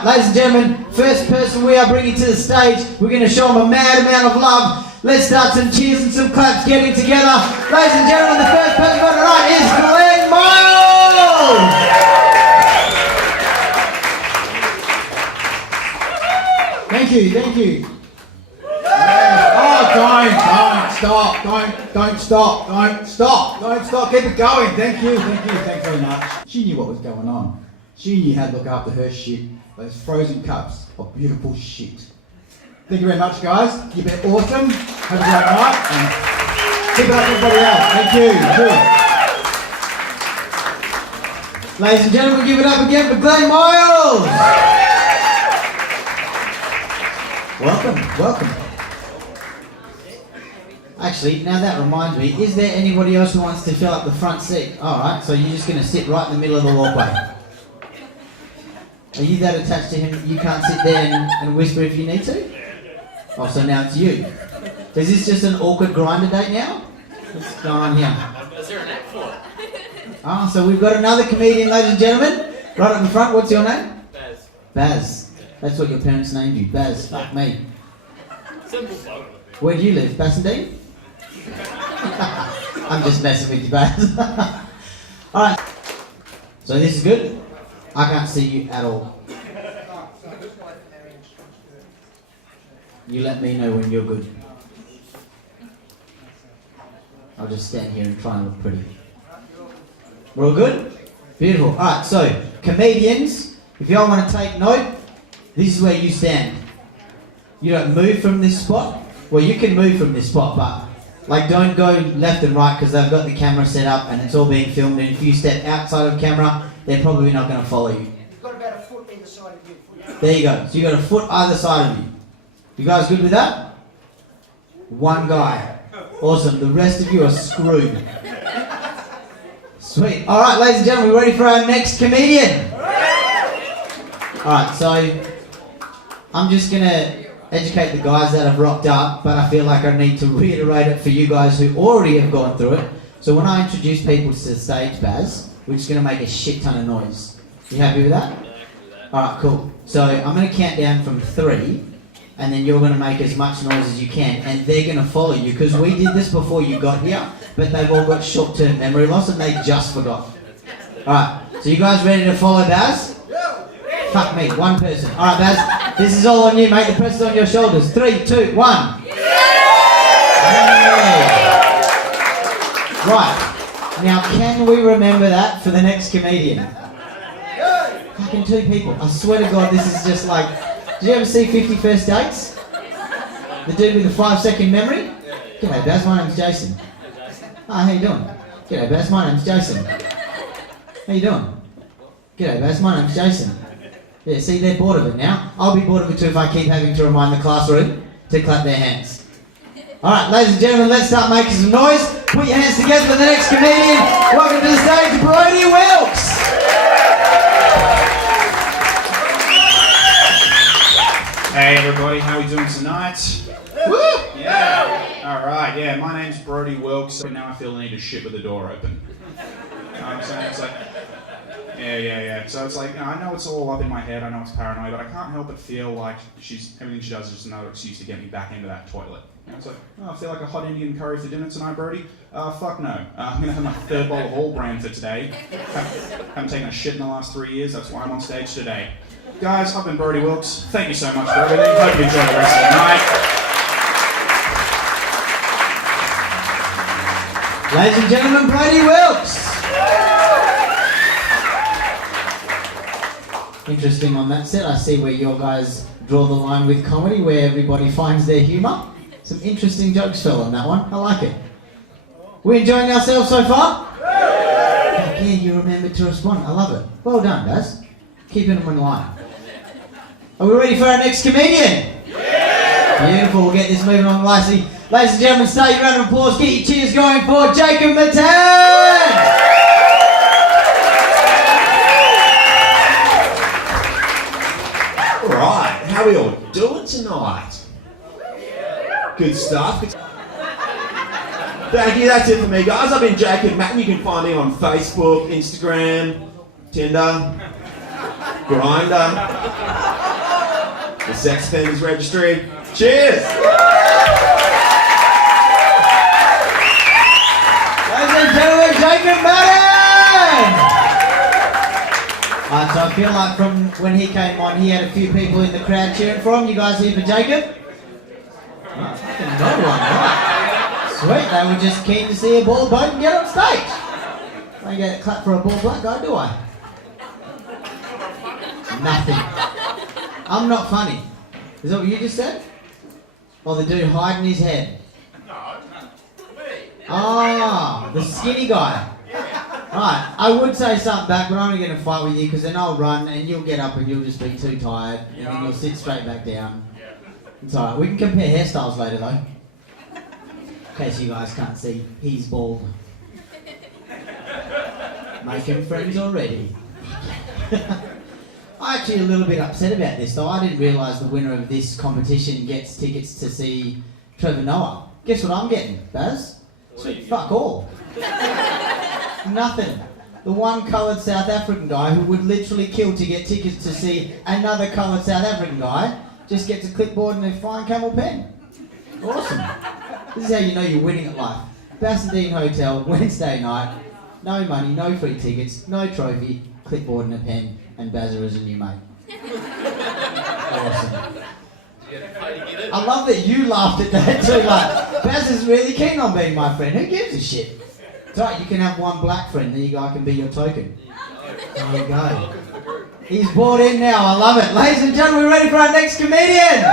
Alright, ladies and gentlemen, first person we are bringing to the stage, we're going to show them a mad amount of love. Let's start some cheers and some claps getting together. Ladies and gentlemen, the first person for tonight is Glenn Miles! Thank you, thank you. Oh, don't stop, keep it going. Thank you, thanks very much. She knew what was going on. She knew how to look after her shit. Those frozen cups of beautiful shit. Thank you very much, guys. You've been awesome. Have a great night. And keep it up, everybody else. Thank you. Ladies and gentlemen, give it up again for Glenn Miles. Welcome. Actually, now that reminds me, is there anybody else who wants to fill up the front seat? Alright, so you're just going to sit right in the middle of the walkway. Are you that attached to him that you can't sit there and whisper if you need to? Oh, so now it's you. Is this just an awkward grinder date now? What's going on here? Is there an app for it? Ah, so we've got another comedian, ladies and gentlemen. Right up the front, what's your name? Baz. Baz. That's what your parents named you, Baz. Fuck me. Simple folk. Where do you live, Bassendeen? I'm just messing with you, Baz. Alright. So this is good? I can't see you at all. You let me know when you're good. I'll just stand here and try and look pretty. We're all good? Beautiful. Alright, so, comedians, if y'all want to take note, this is where you stand. You don't move from this spot. Well, you can move from this spot, but don't go left and right because they've got the camera set up and it's all being filmed, and if you step outside of camera, they're probably not going to follow you. You've got about a foot either side of you. There you go. So you got a foot either side of you. You guys good with that? One guy. Awesome. The rest of you are screwed. Sweet. Alright, ladies and gentlemen, we ready for our next comedian? Alright, so I'm just going to educate the guys that have rocked up, but I feel like I need to reiterate it for you guys who already have gone through it. So when I introduce people to the stage, Baz, we're just going to make a shit ton of noise. You happy with that? Alright, cool. So I'm going to count down from 3, and then you're going to make as much noise as you can, and they're going to follow you, because we did this before you got here, but they've all got short-term memory loss and they just forgot. Alright, so you guys ready to follow Baz? Fuck me, one person. Alright, Baz, this is all on you, mate. The pressure's on your shoulders. 3, 2, 1. Hey. Right. Now, can we remember that for the next comedian? Fucking 2 people. I swear to God, this is just like... Did you ever see 50 First Dates? The dude with the 5-second memory? G'day, Baz. My name's Jason. Ah, how you doing? G'day, Baz. My name's Jason. How you doing? G'day, Baz. My name's Jason. Yeah, see, they're bored of it now. I'll be bored of it too if I keep having to remind the classroom to clap their hands. Alright, ladies and gentlemen, let's start making some noise. Put your hands together for the next comedian. Welcome to the stage, Brody Wilkes. Hey everybody, how are we doing tonight? Woo! Yeah. Alright, yeah, my name's Brody Wilkes, but now I feel the need to shit with the door open. You know what I'm saying? It's like, yeah. So it's like, I know it's all up in my head, I know it's paranoid, but I can't help but feel like everything she does is just another excuse to get me back into that toilet. You know, it's like, I feel like a hot Indian curry for dinner tonight, Brody? Fuck no. I'm gonna have my 3rd bowl of All Brand for today. Haven't taken a shit in the last 3 years, that's why I'm on stage today. Guys, I've been Brody Wilkes. Thank you so much for everything. Hope you enjoy the rest of the night. Ladies and gentlemen, Brody Wilkes. Interesting on that set. I see where your guys draw the line with comedy, where everybody finds their humour. Some interesting jokes fell on that one. I like it. We enjoying ourselves so far? Yeah, you remembered to respond. I love it. Well done, Baz. Keeping them in line. Are we ready for our next comedian? Yeah! Beautiful, we'll get this moving on nicely. Ladies and gentlemen, start your round of applause. Get your cheers going for Jacob Matan! Alright, how are we all doing tonight? Good stuff. Thank you, that's it for me guys. I've been Jacob Matan. You can find me on Facebook, Instagram, Tinder. Grinder. The sex offenders registry. Cheers! Ladies and gentlemen, Jacob Madden! Alright, so I feel like from when he came on, he had a few people in the crowd cheering for him. You guys here for Jacob? Oh, fucking no one, right? Sweet, they were just keen to see a bald bloke and get on stage. I don't get a clap for a bald black guy, do I? Nothing. I'm not funny. Is that what you just said? Or the dude hiding his head? Ah, the skinny guy. Right, I would say something back, but I'm only going to fight with you because then I'll run and you'll get up and you'll just be too tired and then you'll sit straight back down. It's alright, we can compare hairstyles later though. In case you guys can't see, he's bald. Making friends already. I'm actually a little bit upset about this though. I didn't realise the winner of this competition gets tickets to see Trevor Noah. Guess what I'm getting, Baz? Sweet fuck all. Nothing. The one coloured South African guy who would literally kill to get tickets to see another coloured South African guy just gets a clipboard and a fine Camel pen. Awesome. This is how you know you're winning at life. Bassendeen Hotel, Wednesday night. No money, no free tickets, no trophy, clipboard and a pen, and Bazza is a new mate. Awesome. I love that you laughed at that too. Like, Baz is really keen on being my friend. Who gives a shit? It's right, you can have one black friend, then you guy can be your token. There you go. He's bought in now, I love it. Ladies and gentlemen, we're ready for our next comedian.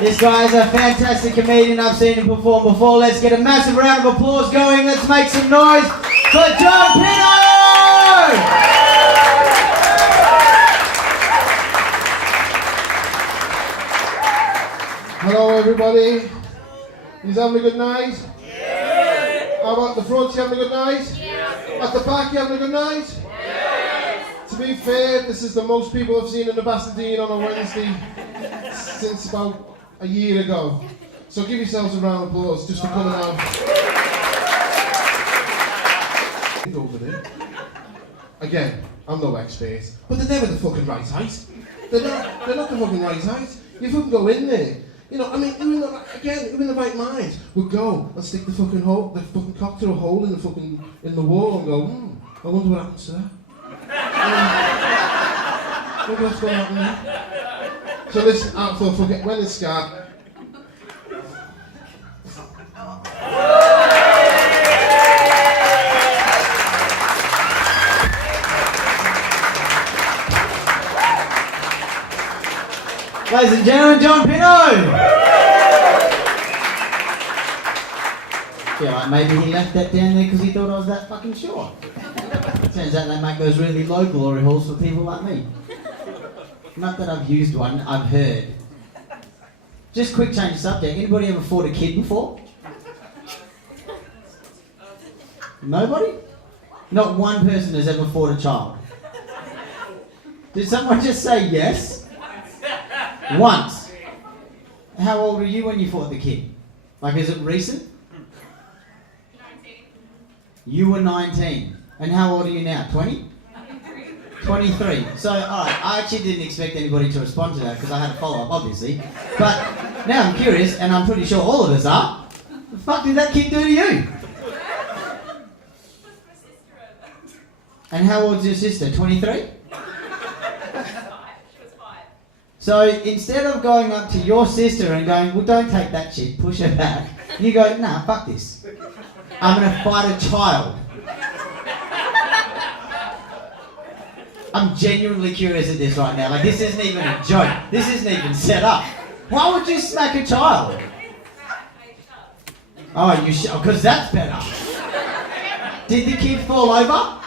This guy is a fantastic comedian. I've seen him perform before. Let's get a massive round of applause going. Let's make some noise for John Pino! Hello everybody. You having a good night? Yeah. How about the front? You having a good night? Yeah. At the back, you having a good night? Yeah. To be fair, this is the most people I've seen in the Bassendeen on a Wednesday since about a year ago. So give yourselves a round of applause just for coming out. Over there. Again, I'm no expert, but they're never the fucking right height. They're not the fucking right height. You fucking go in there. You know, I mean, who in the right mind would go and stick the fucking cock through a hole in the wall and go, I wonder what happens to that. Wonder what's going to happen there. So listen, out for fucking when it's scarred. Ladies and gentlemen, John Pino! Yeah, like maybe he left that down there because he thought I was that fucking short. Turns out they make those really low glory halls for people like me. Not that I've used one, I've heard. Just quick change of subject. Anybody ever fought a kid before? Nobody? Not one person has ever fought a child. Did someone just say yes? Once. How old were you when you fought the kid? Like, is it recent? 19. You were 19. And how old are you now? 20? 23. So, alright, I actually didn't expect anybody to respond to that because I had a follow-up, obviously. But now I'm curious, and I'm pretty sure all of us are. What the fuck did that kid do to you? And how old's your sister? 23? So instead of going up to your sister and going, well, don't take that shit, push her back, you go, nah, fuck this. I'm going to fight a child. I'm genuinely curious at this right now. Like, this isn't even a joke. This isn't even set up. Why would you smack a child? Oh, you because that's better. Did the kid fall over?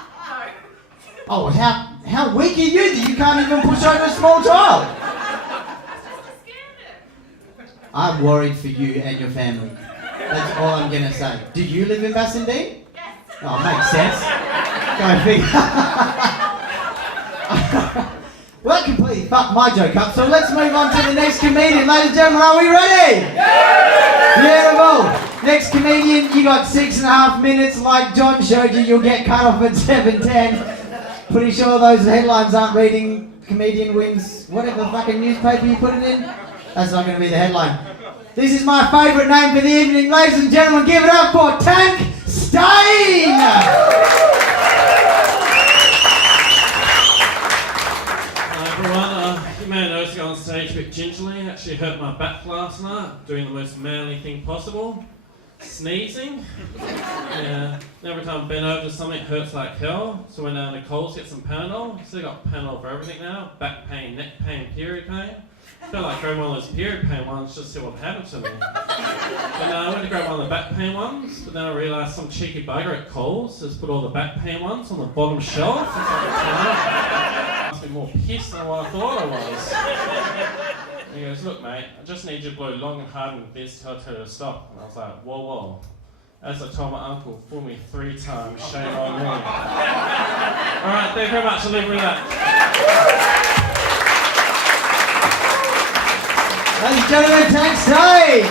Oh, how weak are you that you can't even push over a small child? I'm worried for you and your family. That's all I'm going to say. Do you live in Bassendeen? Yes. Oh, makes sense. Go figure. Well, that completely fucked my joke up, so let's move on to the next comedian. Ladies and gentlemen, are we ready? Yeah! Beautiful. Next comedian, you got 6.5 minutes. Like John showed you, you'll get cut off at 7:10. Pretty sure those headlines aren't reading comedian wins whatever fucking newspaper you put it in. That's not going to be the headline. This is my favourite name for the evening, ladies and gentlemen. Give it up for Tank Stain! Everyone, you may have noticed I got on stage a bit gingerly. Actually hurt my back last night, doing the most manly thing possible. Sneezing. Yeah. Every time I bend over, something hurts like hell. So I went down to Coles to get some Panadol. Still got Panadol for everything now. Back pain, neck pain, period pain. Felt like grabbing one of those period pain ones just to see what happened to me. But I went to grab one of the back pain ones, but then I realised some cheeky bugger at Coles has put all the back pain ones on the bottom shelf. I must be more pissed than what I thought I was. He goes, look mate, I just need you to blow long and hard in this till I tell you to stop. And I was like, whoa, whoa. As I told my uncle, fool me 3 times, shame on me. Alright, thank you very much, I'll leave it with that. Ladies and gentlemen, Tank Stain!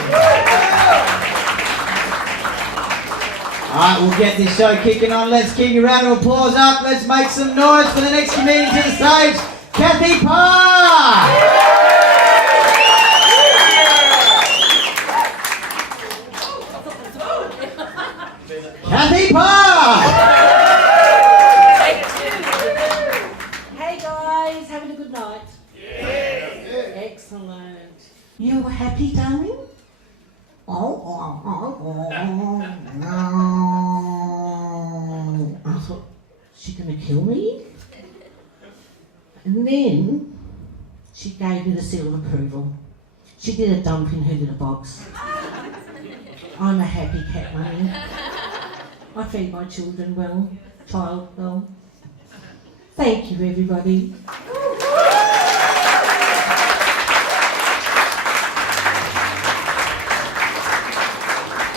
Alright, we'll get this show kicking on. Let's keep a round of applause up. Let's make some noise for the next comedian to the stage, Kathy Parr! Kathy Parr! Hey guys, having a good night? Yeah. Excellent. You happy, darling? I thought, she gonna kill me? And then she gave me the seal of approval. She did a dump in her little box. I'm a happy cat, mummy. I feed my children well, child well. Thank you, everybody.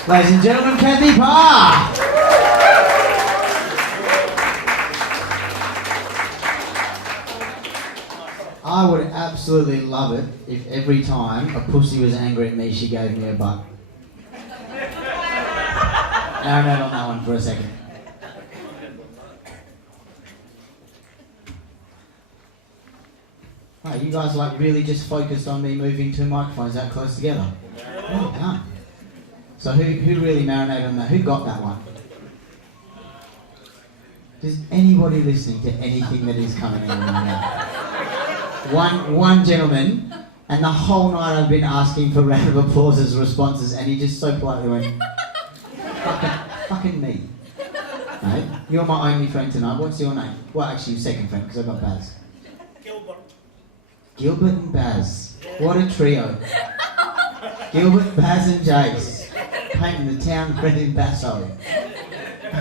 Ladies and gentlemen, Kathy Parr! I would absolutely love it if every time a pussy was angry at me, she gave me a butt. Marinate on that one for a second. Oh, you guys like really just focused on me moving 2 microphones that close together? Well done. So who really marinated on that? Who got that one? Is anybody listening to anything that is coming out of my mouth? One gentleman, and the whole night I've been asking for round of applause as responses, and he just so politely went, fucking me. Mate, you're my only friend tonight. What's your name? Well, actually, your second friend, because I've got Baz. Gilbert and Baz. What a trio. Gilbert, Baz and Jace. Painting the town red in Basso.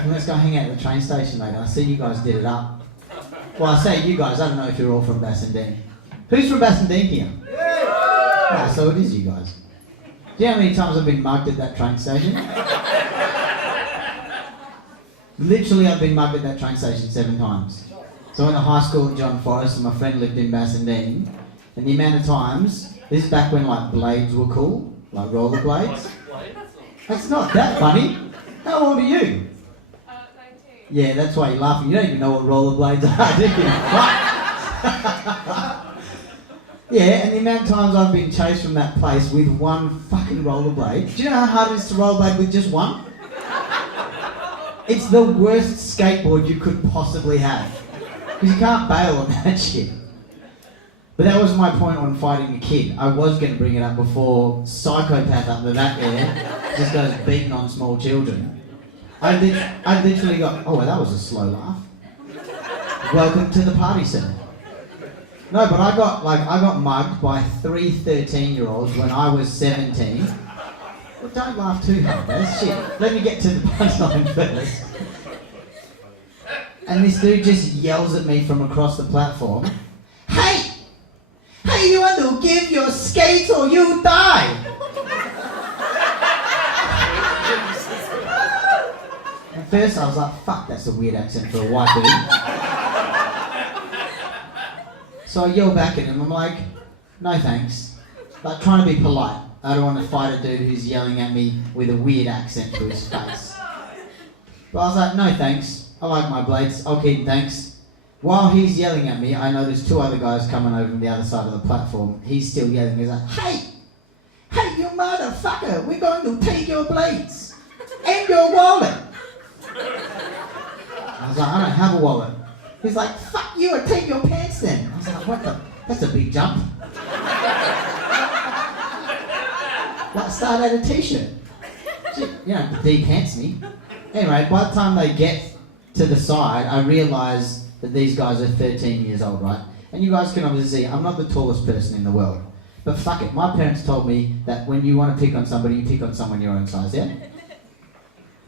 Let's go hang out at the train station, mate. I see you guys did it up. Well, I say you guys, I don't know if you're all from Bassendeen. Who's from Bassendeen here? Ah, so it is you guys. Do you know how many times I've been mugged at that train station? Literally, I've been mugged at that train station 7 times. So I went to high school at John Forrest and my friend lived in Bassendeen. And the amount of times, this is back when like blades were cool, like roller blades. That's not that funny. How old are you? 19. Yeah, that's why you're laughing. You don't even know what rollerblades are, do you? Yeah, and the amount of times I've been chased from that place with one fucking rollerblade. Do you know how hard it is to rollerblade with just one? It's the worst skateboard you could possibly have. Because you can't bail on that shit. But that was my point on fighting a kid. I was going to bring it up before psychopath up the back there just goes beating on small children. I literally got, oh well, that was a slow laugh. Welcome to the party centre. No, but I got mugged by 3 13-year-olds when I was 17. Well, don't laugh too hard, Baz. Shit. Let me get to the punchline first. And this dude just yells at me from across the platform. Hey! Hey, you want to give your skates or you die? At first I was like, fuck, that's a weird accent for a white dude. So I yell back at him, I'm like, no thanks. Like, trying to be polite. I don't want to fight a dude who's yelling at me with a weird accent to his face. But I was like, no thanks. I like my blades. I'll keep thanks. While he's yelling at me, I notice two other guys coming over from the other side of the platform. He's still yelling. He's like, hey, you motherfucker, we're going to take your blades and your wallet. I was like, I don't have a wallet. He's like, fuck you and take your pants then. I was like, what the? That's a big jump. Like, start at a t-shirt. You know, de-pants me. Anyway, by the time they get to the side, I realise that these guys are 13 years old, right? And you guys can obviously see, I'm not the tallest person in the world. But fuck it, my parents told me that when you want to pick on somebody, you pick on someone your own size, yeah?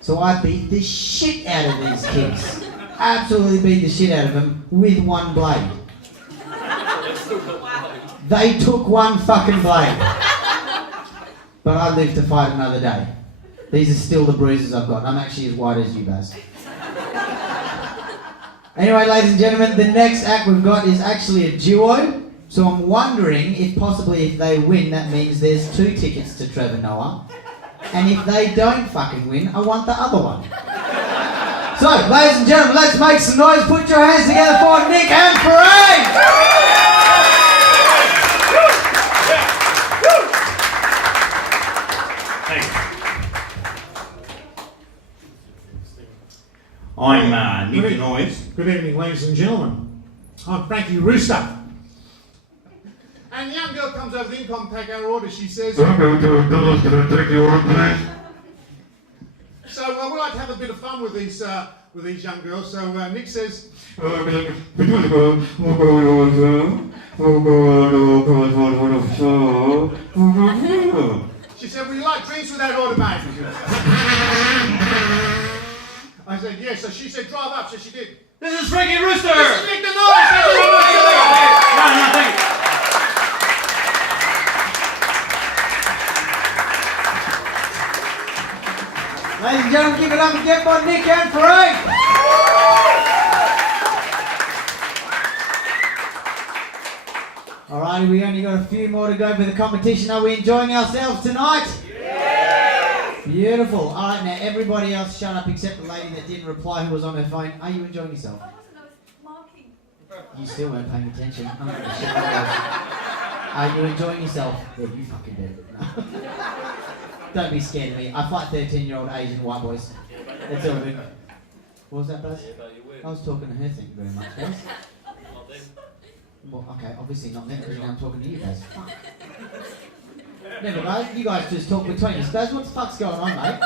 So I beat the shit out of these kids. Absolutely beat the shit out of them with one blade. They took one fucking blade. But I live to fight another day. These are still the bruises I've got. I'm actually as white as you guys. Anyway, ladies and gentlemen, the next act we've got is actually a duo. So I'm wondering if possibly if they win, that means there's 2 tickets to Trevor Noah. And if they don't fucking win, I want the other one. So, ladies and gentlemen, let's make some noise. Put your hands together for Nick and Parade! I'm Nick the Noise. Good evening, ladies and gentlemen. I'm Frankie Rooster. And the young girl comes over the income to take our order. She says, so we like to have a bit of fun with these young girls. So Nick says, she said, would you like drinks with that order, mate? I said, yes. So she said, drive up. So she did. This is Frankie Rooster! This is Nick the Noise! No, thank you. Ladies and gentlemen, give it up again for Nick and Parade! Alrighty, we only got a few more to go for the competition. Are we enjoying ourselves tonight? Yes! Beautiful. Alright, now everybody else shut up except the lady that didn't reply who was on her phone. Are you enjoying yourself? I wasn't, I was marking. You still weren't paying attention. I'm not gonna shit my guys. Are you enjoying yourself? Yeah, you fucking did. No. Don't be scared of me. I fight 13-year-old Asian white boys. It's all good. What was that, Buzz? I was talking to her, thank you very much, guys. Well, okay, obviously not them, because now I'm talking to you guys. Fuck. Never mind, you guys just talk between us. Guys, what the fuck's going on, mate?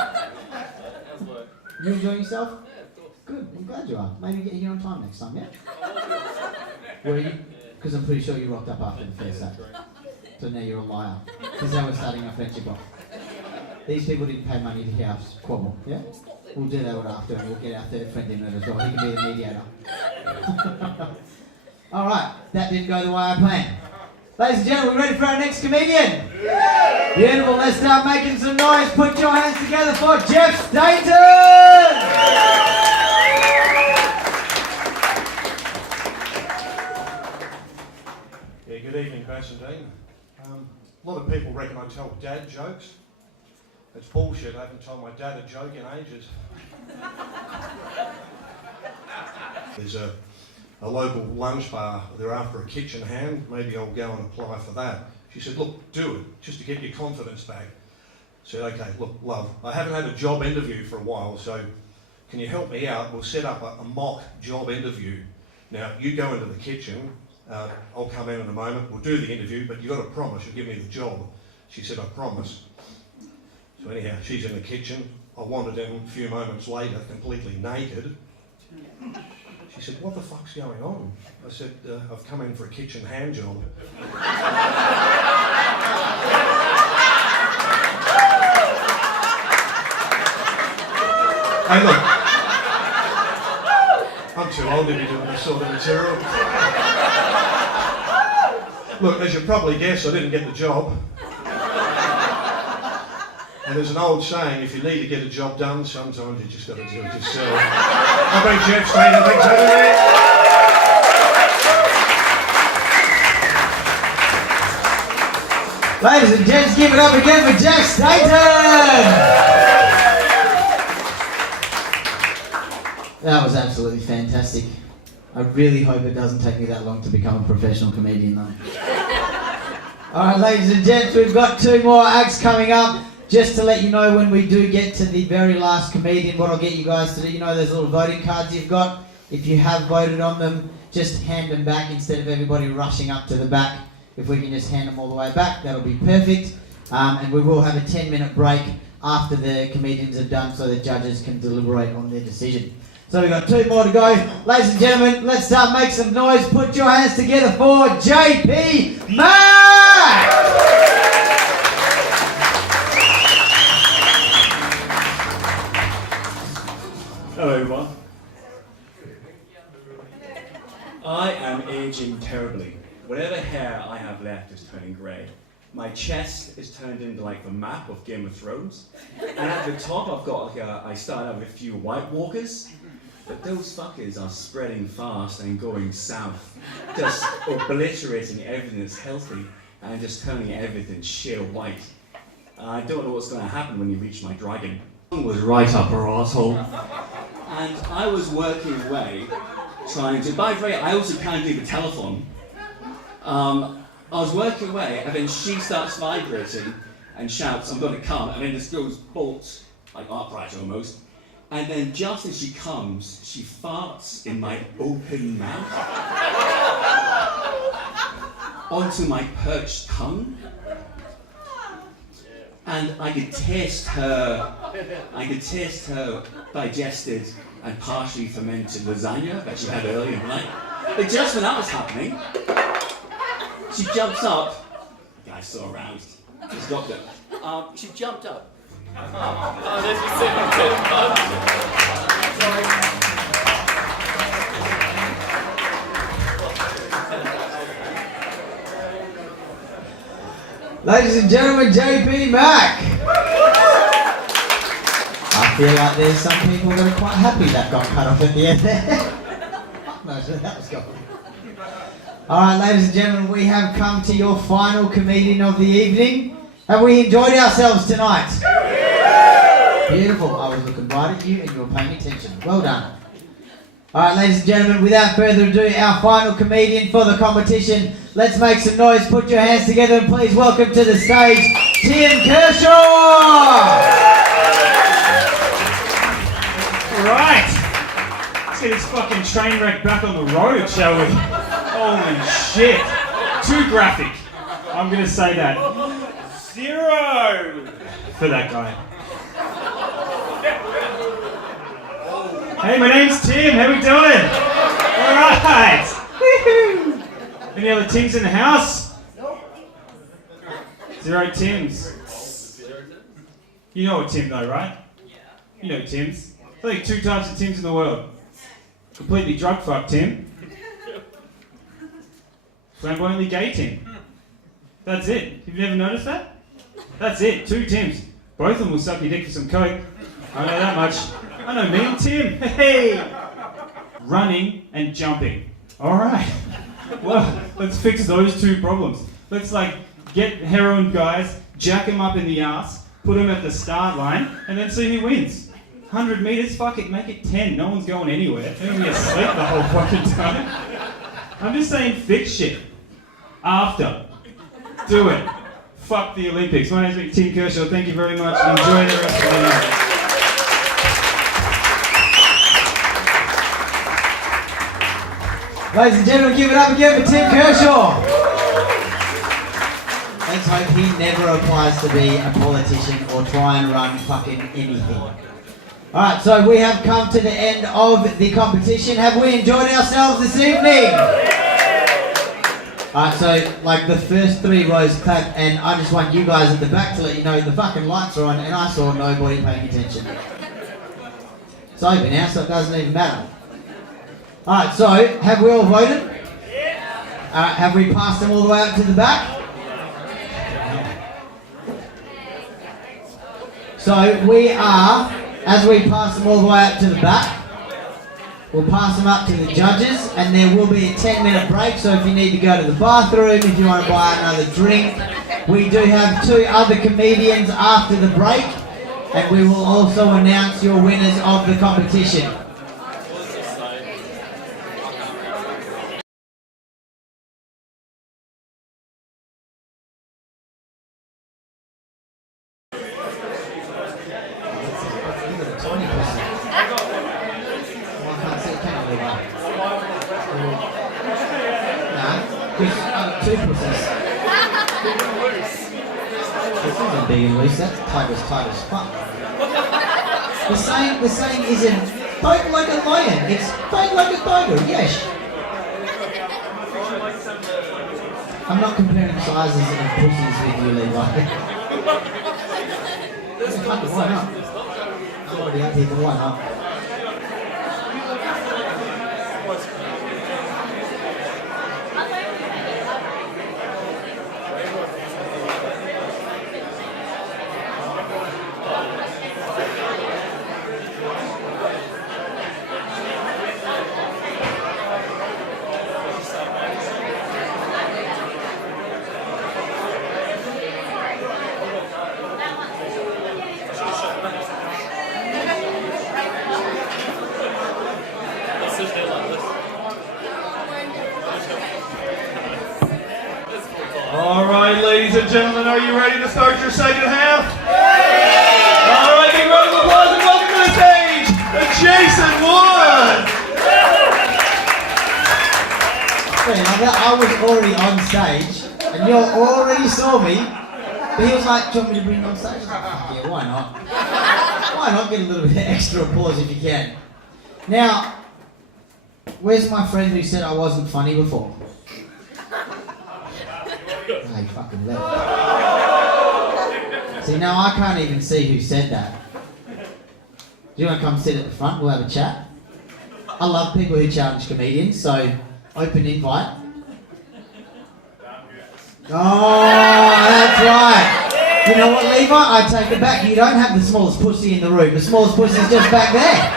You enjoying yourself? Good, I'm glad you are. Maybe get here on time next time, yeah? Were you? Because I'm pretty sure you rocked up after the first act. So now you're a liar. Because now we're starting our friendship off. These people didn't pay money to hear us squabble, yeah? We'll do that one after and we'll get our third friend in it as well. He can be the mediator. Alright, that didn't go the way I planned. Ladies and gentlemen, we ready for our next comedian? Yeah! Beautiful, let's start making some noise. Put your hands together for Jeff Staten! Yeah, good evening, Bassendeen. A lot of people reckon I tell dad jokes. It's bullshit. I haven't told my dad a joke in ages. There's a local lunch bar. They're after a kitchen hand. Maybe I'll go and apply for that. She said, look, do it, just to get your confidence back. I said, okay, look, love, I haven't had a job interview for a while, so can you help me out? We'll set up a mock job interview. Now, you go into the kitchen. I'll come in a moment. We'll do the interview, but you've got to promise you'll give me the job. She said, I promise. So anyhow, she's in the kitchen. I wandered in a few moments later, completely naked. She said, what the fuck's going on? I said, I've come in for a kitchen hand job. Hey, look. I'm too old to be doing this sort of material. Look, as you probably guess, I didn't get the job. And there's an old saying, if you need to get a job done, sometimes you just got to do it yourself. I've been Jeff Staten, thanks for having me. Ladies and gents, give it up again for Jeff Staten! That was absolutely fantastic. I really hope it doesn't take me that long to become a professional comedian though. Alright, ladies and gents, we've got 2 more acts coming up. Just to let you know, when we do get to the very last comedian, what I'll get you guys to do, you know those little voting cards you've got? If you have voted on them, just hand them back instead of everybody rushing up to the back. If we can just hand them all the way back, that'll be perfect. And we will have a 10-minute break after the comedians are done so the judges can deliberate on their decision. So we've got 2 more to go. Ladies and gentlemen, let's start. Make some noise. Put your hands together for JP Mack! Hello everyone. I am aging terribly. Whatever hair I have left is turning grey. My chest is turned into like the map of Game of Thrones. And at the top I've got like I started out with a few White Walkers. But those fuckers are spreading fast and going south. Just obliterating everything that's healthy and just turning everything sheer white. I don't know what's going to happen when you reach my dragon. It was right up her asshole. And I was working away, trying to, by the way, I also can't do the telephone. I was working away, and then she starts vibrating and shouts, I'm going to come, and then this goes bolt, like arthritis almost. And then just as she comes, she farts in my open mouth onto my perched tongue. And I could taste her digested and partially fermented lasagna that she had earlier in the night. But just when that was happening, she jumps up. The guy's so aroused. Just dropped it. She jumped up. Ladies and gentlemen, JP Mack! I feel like there's some people that are quite happy that got cut off at the end there. No, so that was gone. Alright, ladies and gentlemen, we have come to your final comedian of the evening. Have we enjoyed ourselves tonight? Beautiful. I was looking right at you and you were paying attention. Well done. Alright, ladies and gentlemen, without further ado, our final comedian for the competition. Let's make some noise, put your hands together, and please welcome to the stage, Tim Kershaw! Alright. Let's get this fucking train wreck back on the road, shall we? Holy shit. Too graphic. I'm gonna say that. 0 for that guy. Hey, my name's Tim. How we doing? Alright. Woohoo! Any other Tims in the house? 0 Tims. You know a Tim though, right? You know Tims. There's only 2 types of Tims in the world. Completely drug fucked Tim. Flamboyantly gay Tim. That's it. You've never noticed that? That's it. 2 Tims. Both of them will suck your dick for some coke. I know that much. I know me and Tim. Hey! Running and jumping. Alright. Well, let's fix those 2 problems. Let's get heroin guys, jack them up in the ass, put them at the start line, and then see who wins. 100 meters, fuck it, make it 10. No one's going anywhere. They're gonna be asleep the whole fucking time. I'm just saying fix shit. After. Do it. Fuck the Olympics. My name's Tim Kershaw. Thank you very much. Enjoy the rest of the night. Ladies and gentlemen, give it up again for Tim Kershaw. Let's hope he never applies to be a politician or try and run fucking anything. Alright, so we have come to the end of the competition. Have we enjoyed ourselves this evening? Alright, so the first 3 rows clap, and I just want you guys at the back to let you know the fucking lights are on and I saw nobody paying attention. It's over now, so it doesn't even matter. Alright, so have we all voted? Alright, have we passed them all the way up to the back? So we are, as we pass them all the way up to the back, we'll pass them up to the judges, and there will be a 10-minute break, so if you need to go to the bathroom, if you want to buy another drink, we do have 2 other comedians after the break, and we will also announce your winners of the competition. not big and loose. That's tight as fuck. The saying isn't fight like a lion. It's fight like a tiger. Yes. I'm not comparing sizes of pussies with you, Levi. Why not? I'm already up here, but why not? Alright, ladies and gentlemen, are you ready to start your second half? Alright, big round of applause and welcome to the stage, Jason Wood! I was already on stage, and you already saw me, but he was like, do you want me to bring you on stage? I was like, fuck yeah, why not? Why not get a little bit of extra applause if you can? Now, where's my friend who said I wasn't funny before? Oh, you fucking left. See, now I can't even see who said that. Do you want to come sit at the front? We'll have a chat. I love people who challenge comedians, so open invite. Oh, that's right. You know what, Levi? I take it back. You don't have the smallest pussy in the room. The smallest pussy is just back there.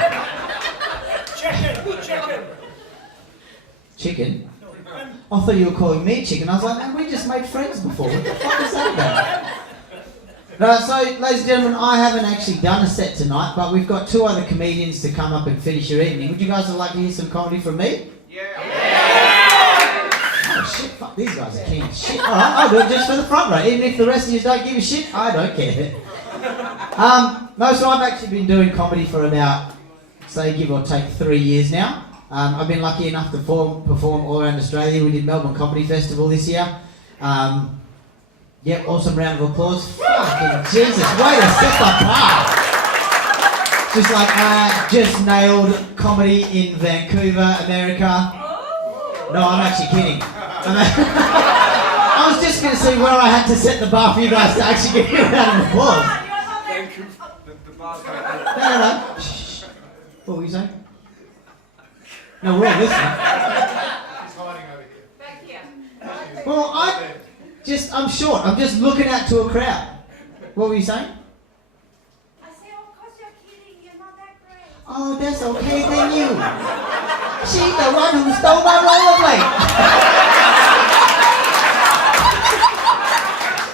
Chicken? I thought you were calling me chicken. I was like, man, we just made friends before. What the fuck is that about? No, so, ladies and gentlemen, I haven't actually done a set tonight, but we've got two other comedians to come up and finish your evening. Would you guys like to hear some comedy from me? Oh shit, fuck, these guys are keen as shit. Alright, I'll do it just for the front row. Even if the rest of you don't give a shit, I don't care. No, so I've actually been doing comedy for about, say, give or take 3 years now. I've been lucky enough to perform all around Australia. We did Melbourne Comedy Festival this year. Yep, awesome round of applause. Fucking Jesus, way to set the bar. Just like, just nailed comedy in Vancouver, America. No, I'm actually kidding. I was just going to see where I had to set the bar for you guys to actually give me a round of applause. No. Shh. What were you saying? No, we're all listening. He's hiding over here. Back here. Well, I'm short. I'm just looking out to a crowd. What were you saying? I said, of course you're kidding. You're not that great. Oh, that's okay then you. She's the one who stole my rollerblade.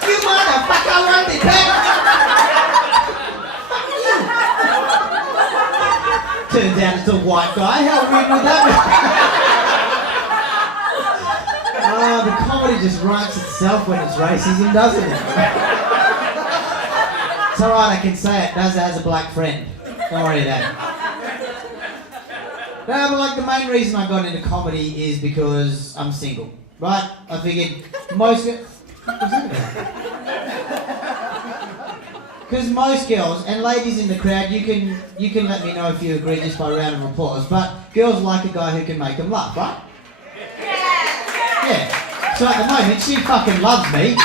You motherfucker, want it back? Turns out it's a white guy. How weird would that be? Oh, the comedy just writes itself when it's racism, doesn't it? It's alright, I can say it. Does it has a black friend. Don't worry about it. No, but like the main reason I got into comedy is because I'm single, right? I figured because most girls and ladies in the crowd, you can let me know if you agree just by a round of applause. But girls like a guy who can make them laugh, right? Yeah. So at the moment, she fucking loves me.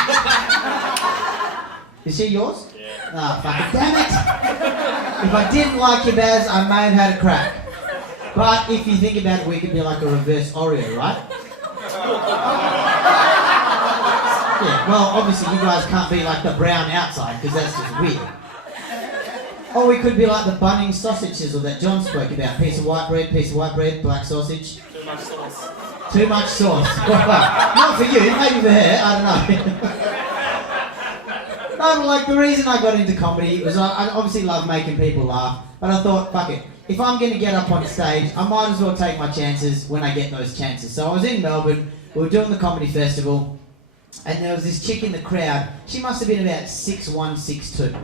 Is she yours? Yeah. Ah, fucking damn it! If I didn't like you, Baz, I may have had a crack. But if you think about it, we could be like a reverse Oreo, right? Yeah, well, obviously you guys can't be like the brown outside, because that's just weird. Or we could be like the Bunnings sausage sizzle that John spoke about. Piece of white bread, black sausage. Too much sauce. Too much sauce. Not for you, maybe for her, I don't know. No, but like the reason I got into comedy was I obviously love making people laugh, but I thought, fuck it. If I'm going to get up on stage, I might as well take my chances when I get those chances. So I was in Melbourne, we were doing the comedy festival, and there was this chick in the crowd. She must have been about 6'1", 6'2".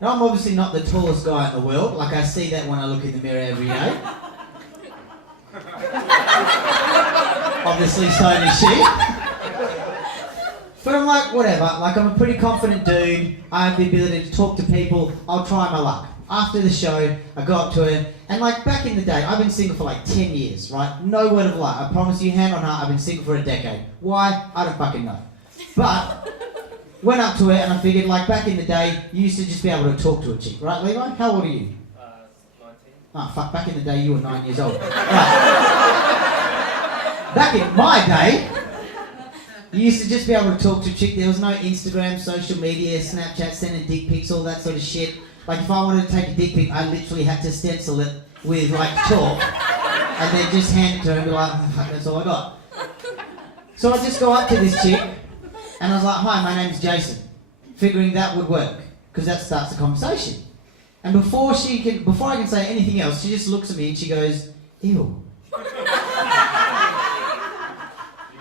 Now I'm obviously not the tallest guy in the world, like I see that when I look in the mirror every day. Obviously so does she. But I'm like, whatever, like I'm a pretty confident dude, I have the ability to talk to people, I'll try my luck. After the show, I go up to her, and like back in the day, I've been single for like 10 years, right? No word of lie, I promise you, hand on heart, I've been single for a decade. Why? I don't fucking know. But, went up to her and I figured, like back in the day, you used to just be able to talk to a chick, right Levi? How old are you? 19. Oh fuck, back in the day you were 9 years old. Right. Back in my day, you used to just be able to talk to a chick. There was no Instagram, social media, Snapchat, sending dick pics, all that sort of shit. Like if I wanted to take a dick pic, I literally had to stencil it with like chalk and then just hand it to her and be like, oh, fuck, that's all I got. So I just go up to this chick and I was like, hi, my name's Jason. Figuring that would work, because that starts the conversation. And before I can say anything else, she just looks at me and she goes, ew.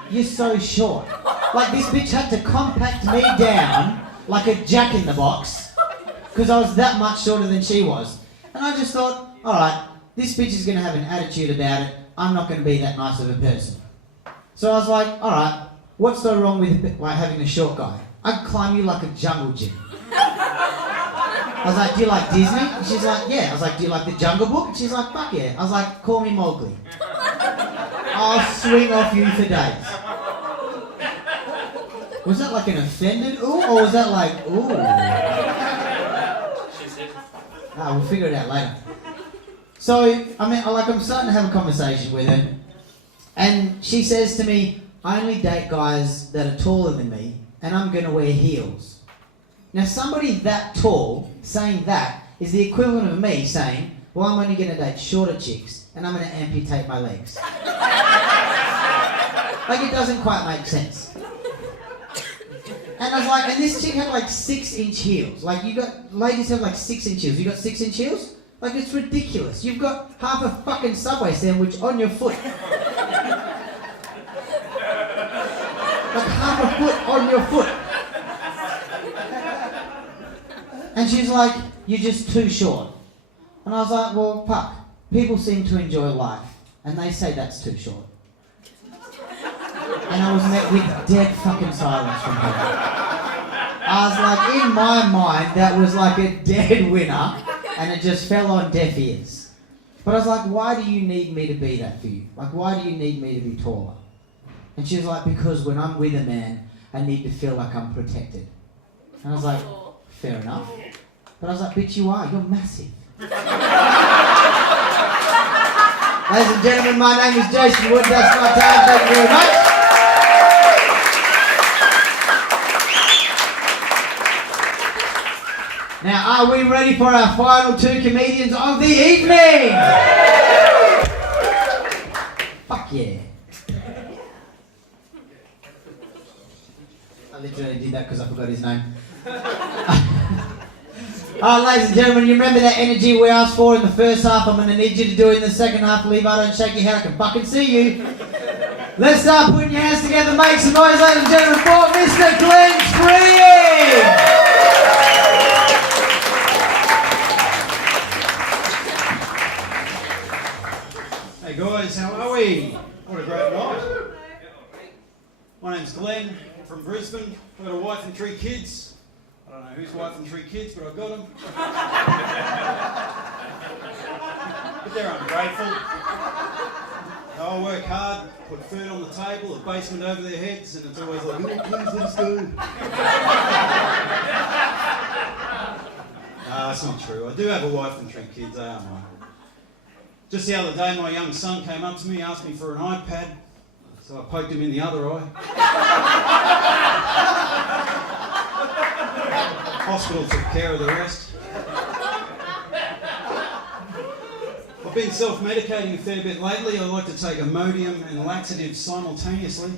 You're so short. Like this bitch had to compact me down like a jack in the box because I was that much shorter than she was. And I just thought, alright, this bitch is going to have an attitude about it. I'm not going to be that nice of a person. So I was like, alright, what's so wrong with like having a short guy? I'd climb you like a jungle gym. I was like, do you like Disney? And she's like, yeah. I was like, do you like the Jungle Book? And she's like, fuck yeah. I was like, call me Mowgli. I'll swing off you for days. Was that like an offended ooh, or was that like, ooh? We'll figure it out later. So, I mean, I'm starting to have a conversation with her, and she says to me, I only date guys that are taller than me, and I'm going to wear heels. Now, somebody that tall saying that is the equivalent of me saying, well, I'm only going to date shorter chicks, and I'm going to amputate my legs. Like, it doesn't quite make sense. And I was like, and this chick had like 6-inch heels. Like, ladies have like 6-inch heels. You got 6-inch heels? Like, it's ridiculous. You've got half a fucking Subway sandwich on your foot. Like, half a foot on your foot. And she's like, you're just too short. And I was like, well, fuck. People seem to enjoy life, and they say that's too short. And I was met with dead fucking silence from her. I was like, in my mind, that was like a dead winner, and it just fell on deaf ears. But I was like, why do you need me to be that for you? Like, why do you need me to be taller? And she was like, because when I'm with a man, I need to feel like I'm protected. And I was like, fair enough. But I was like, bitch, you are. You're massive. Ladies and gentlemen, my name is Jason Wood. That's my time. Thank you very much. Now, are we ready for our final 2 comedians of the evening? Fuck yeah. I literally did that because I forgot his name. Ladies and gentlemen, you remember that energy we asked for in the first half? I'm going to need you to do it in the second half. Levi, don't shake your head, I can fucking see you. Let's start putting your hands together, make some noise, ladies and gentlemen, for Mr. Glenn Spree! Hey guys, how are we? What a great night. My name's Glenn, I'm from Brisbane. I've got a wife and 3 kids. I don't know whose wife and 3 kids, but I've got them. But they're ungrateful. They all work hard, put food on the table, a basement over their heads, and it's always like, oh, please let's go. That's not true. I do have a wife and 3 kids, they are mine. Just the other day, my young son came up to me, asked me for an iPad, so I poked him in the other eye. Hospital took care of the rest. I've been self-medicating a fair bit lately. I like to take Imodium and laxatives simultaneously.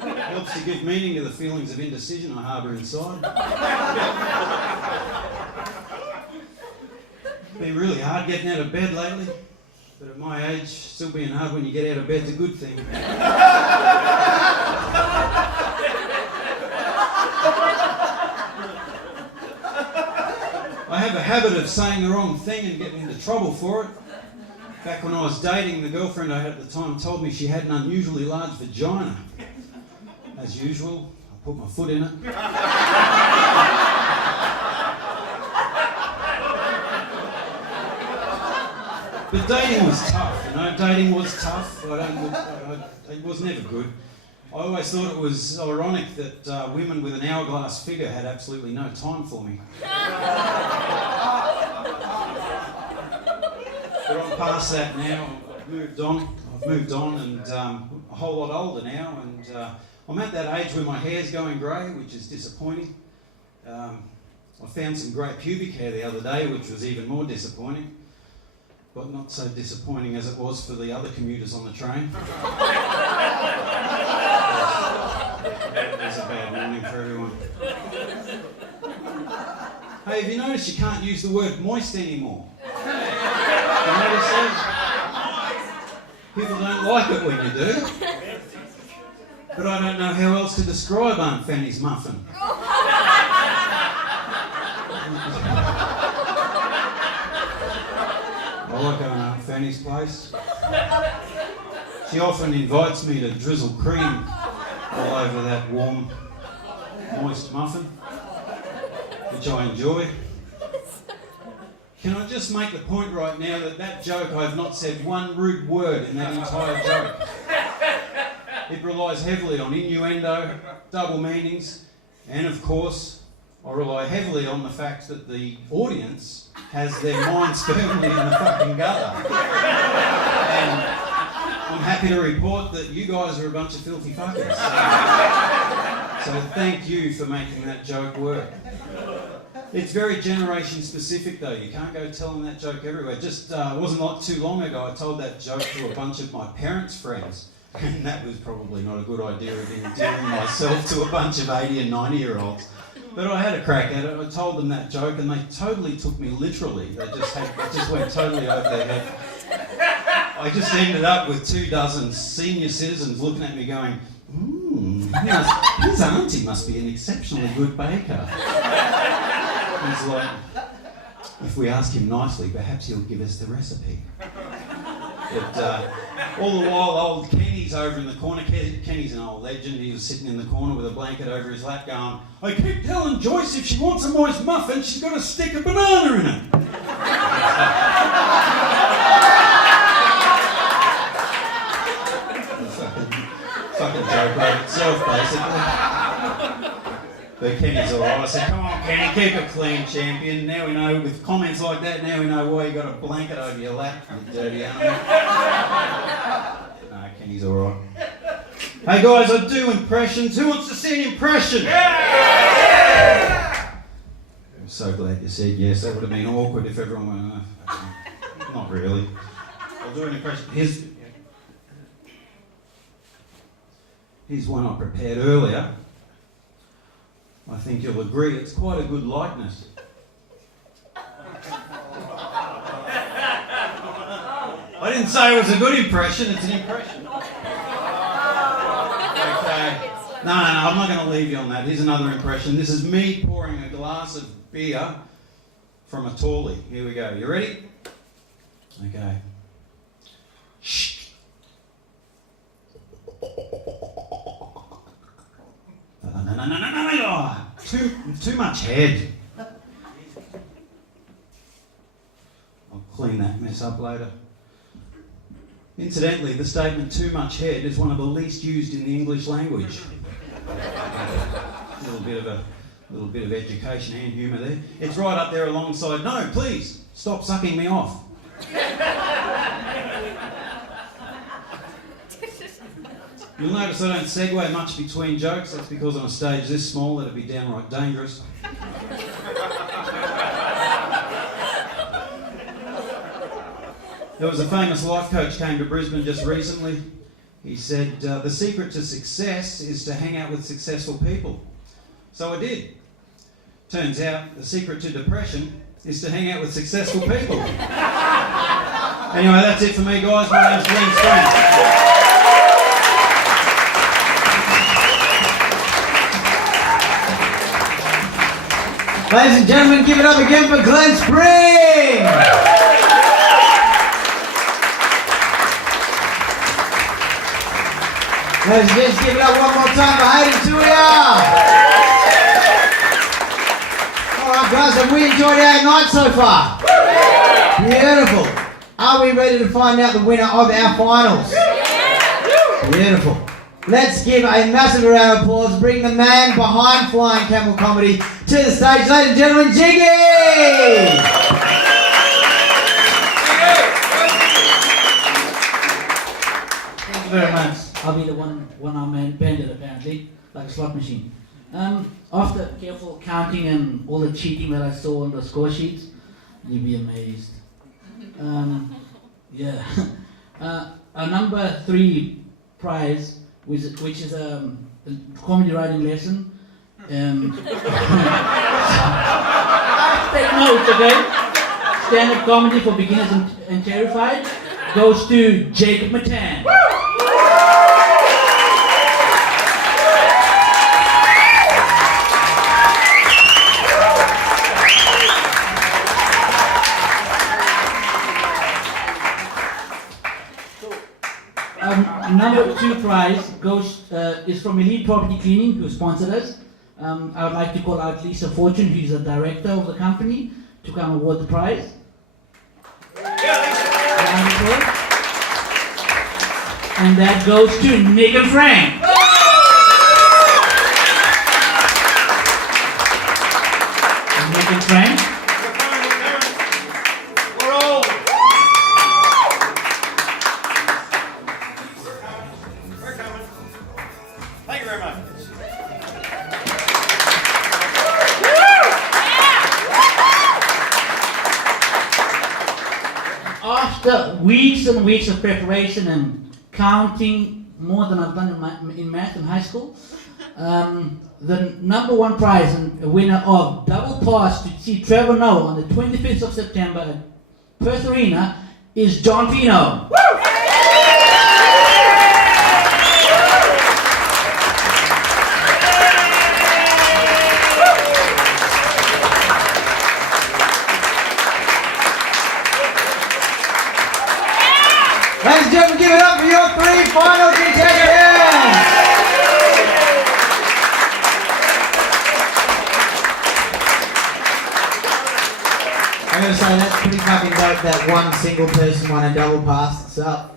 Helps to give meaning to the feelings of indecision I harbour inside. Been really hard getting out of bed lately, but at my age, still being hard when you get out of bed's a good thing. I have a habit of saying the wrong thing and getting into trouble for it. Back when I was dating, the girlfriend I had at the time told me she had an unusually large vagina. as usual. I put my foot in it. But dating was tough, you know. Dating was tough. It was never good. I always thought it was ironic that women with an hourglass figure had absolutely no time for me. But I'm past that now. I've moved on, and a whole lot older now, and I'm at that age where my hair's going grey, which is disappointing. I found some grey pubic hair the other day, which was even more disappointing. But not so disappointing as it was for the other commuters on the train. It was a bad morning for everyone. Hey, have you noticed you can't use the word moist anymore? You notice that? People don't like it when you do. But I don't know how else to describe Aunt Fanny's muffin. I like going to Aunt Fanny's place. She often invites me to drizzle cream all over that warm, moist muffin, which I enjoy. Can I just make the point right now that that joke, I've not said one rude word in that entire joke. It relies heavily on innuendo, double meanings, and of course, I rely heavily on the fact that the audience has their minds firmly in the fucking gutter. And I'm happy to report that you guys are a bunch of filthy fuckers. So thank you for making that joke work. It's very generation specific though. You can't go telling that joke everywhere. Just it wasn't like too long ago I told that joke to a bunch of my parents' friends. And that was probably not a good idea of endearing myself to a bunch of 80 and 90-year-olds. But I had a crack at it. I told them that joke and they totally took me literally. They just went totally over their head. I just ended up with 24 senior citizens looking at me going, his auntie must be an exceptionally good baker. He's like, if we ask him nicely, perhaps he'll give us the recipe. But all the while, old Kenny's over in the corner. Kenny's an old legend. He was sitting in the corner with a blanket over his lap going, I keep telling Joyce if she wants a moist muffin, she's got to stick a banana in it. Fucking joke about itself, basically. But Kenny's alright. I said, come on, Kenny, keep it clean, champion. Now we know, with comments like that, now we know why you got a blanket over your lap, you dirty animal. No, Kenny's alright. Hey guys, I do impressions. Who wants to see an impression? Yeah! I'm so glad you said yes. That would have been awkward if everyone went, not really. I'll do an impression. Here's one I prepared earlier. I think you'll agree it's quite a good likeness. I didn't say it was a good impression, it's an impression. Okay. No, I'm not going to leave you on that. Here's another impression. This is me pouring a glass of beer from a Tawley. Here we go. You ready? Okay. Shh. No. Too much head. I'll clean that mess up later. Incidentally, the statement "too much head" is one of the least used in the English language. A little bit of education and humour there. It's right up there alongside, "No, please stop sucking me off." You'll notice I don't segue much between jokes. That's because on a stage this small, that'd be downright dangerous. There was a famous life coach came to Brisbane just recently. He said, the secret to success is to hang out with successful people. So I did. Turns out the secret to depression is to hang out with successful people. Anyway, that's it for me, guys. My name's Glenn. Ladies and gentlemen, give it up again for Glenn Spring! Let's just give it up one more time for Hayden Tuia. Alright guys, have we enjoyed our night so far? Beautiful. Are we ready to find out the winner of our finals? Beautiful. Let's give a massive round of applause. Bring the man behind Flying Camel Comedy to the stage. Ladies and gentlemen, Jiggy! Thank you very much. I'll be the one-armed man bandit apparently, like a slot machine. After careful counting and all the cheating that I saw on the score sheets, you'll be amazed. Yeah. Our number 3 prize, which is a comedy writing lesson. Take notes, okay? Stand-up comedy for beginners and terrified goes to Jacob Matan. Number 2 prize is from Elite Property Cleaning, who sponsored us. I would like to call out Lisa Fortune, who's the director of the company, to come award the prize. And that goes to Nick and Frank. Nick and Frank. Thank you very much. After weeks and weeks of preparation and counting more than I've done in math in high school, the number 1 prize and a winner of double pass to see Trevor Noah on the 25th of September at Perth Arena is John Pino. Ladies and gentlemen, give it up for your 3 final contestants! I'm going to say that's pretty fucking dope that one single person won a double pass. So,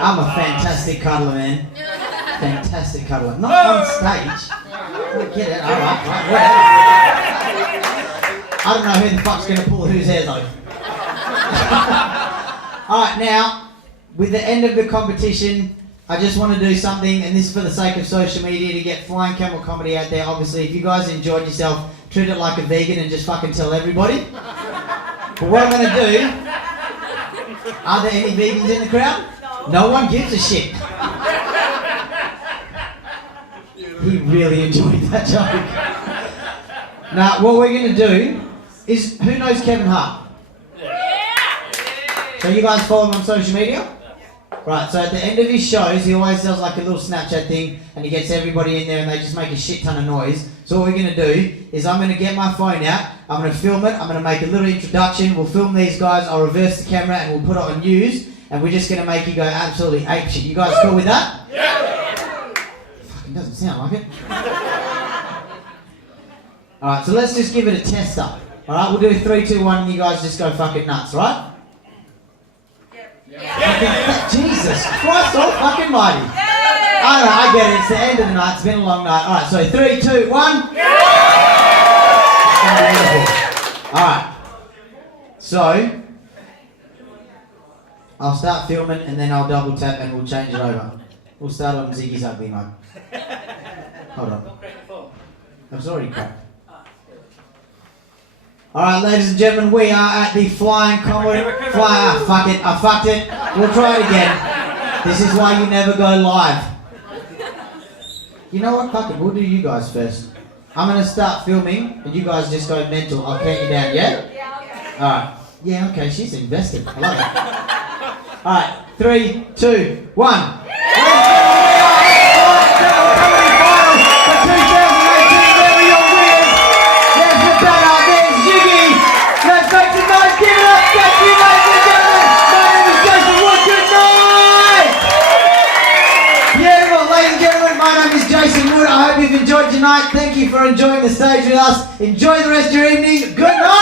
I'm a fantastic cuddler, man. Fantastic cuddler. Not on stage. I get it, alright, whatever. I don't know who the fuck's going to pull whose hair though. Alright, now, with the end of the competition, I just want to do something, and this is for the sake of social media, to get Flying Camel Comedy out there. Obviously, if you guys enjoyed yourself, treat it like a vegan and just fucking tell everybody. But what I'm going to do, are there any vegans in the crowd? No one gives a shit. He really enjoyed that joke. Now, what we're going to do is, who knows Kevin Hart? So you guys follow him on social media? Right, so at the end of his shows, he always does like a little Snapchat thing and he gets everybody in there and they just make a shit ton of noise. So what we're going to do is I'm going to get my phone out, I'm going to film it, I'm going to make a little introduction, we'll film these guys, I'll reverse the camera and we'll put it on news and we're just going to make you go absolutely apeshit. You guys cool with that? Yeah! Fucking doesn't sound like it. Alright, so let's just give it a tester. Alright, we'll do 3, 2, 1 and you guys just go fucking nuts, right? Jesus Christ, all fucking mighty. I know, I get it. It's the end of the night. It's been a long night. All right, so 3, 2, 1. All right. So I'll start filming and then I'll double tap and we'll change it over. We'll start on Ziggy's ugly mug. Hold on. I've already cracked. Alright, ladies and gentlemen, we are at the Flying Comedy... fuck it, I fucked it. We'll try it again. This is why you never go live. You know what, fuck it, we'll do you guys first. I'm going to start filming, and you guys just go mental. I'll count you down, yeah? Alright. Yeah, okay, she's invested. I love it. Alright, 3, 2, 1. for enjoying the stage with us. Enjoy the rest of your evening. Good night.